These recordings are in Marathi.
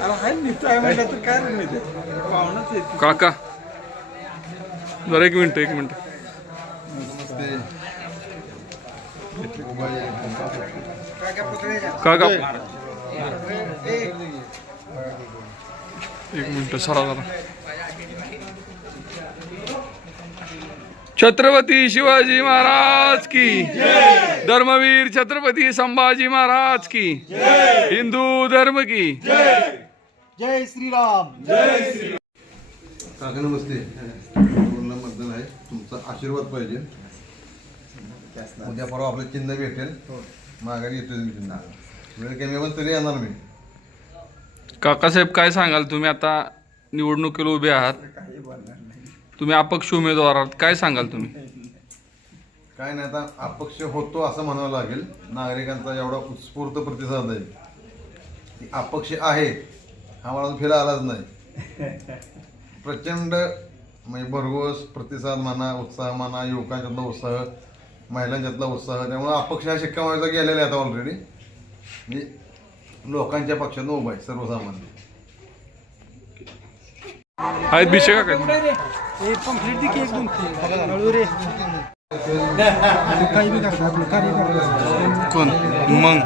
अरे हाय निघतोय म्हटलं तर काय नाही ते पाहुणच येते काका जरा एक मिनिट एक मिनिट. काका एक मिनिट सरा जरा. छत्रपती शिवाजी महाराज की धर्मवीर छत्रपती संभाजी महाराज की हिंदू धर्म की जय श्रीराम. काका नमस्ते. पूर्ण मतदान आहे. तुमचा आशीर्वाद पाहिजे. उद्या परवा आपलं चिन्ह भेटेल. माघारी येतोय मी चिन्ह. वेळ कमी पण तरी येणार मी. काकासाहेब काय सांगाल? तुम्ही आता निवडणुकीला उभे आहात. तुम्ही अपक्ष उमेदवार आहात. काय सांगाल तुम्ही? काय नाही आता अपक्ष होतो असं म्हणावं लागेल. नागरिकांचा एवढा उत्स्फूर्त प्रतिसाद आहे. की अपक्ष आहे. हा मला फिरा आलाच नाही. प्रचंड म्हणजे भरघोस प्रतिसाद म्हणा उत्साह म्हणा युवकांच्यातला उत्साह महिलांच्यातला उत्साह. त्यामुळे अपक्ष हा शिक्का मारायचा गेलेला आहे आता ऑलरेडी म्हणजे लोकांच्या पक्षातून उभा आहे सर्वसामान्य. आहेत भिषे काका. हे पंक्लेट दे की एक दोन हळू रे. काही बी आपलं कार्य कोण? मग.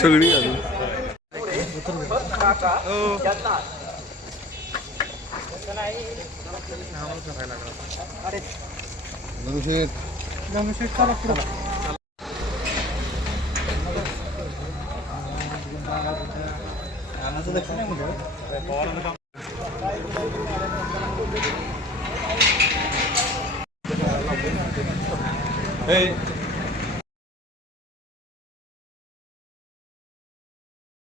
सगळी घालून धनुष्य दमशेट चला पुढं. Hey.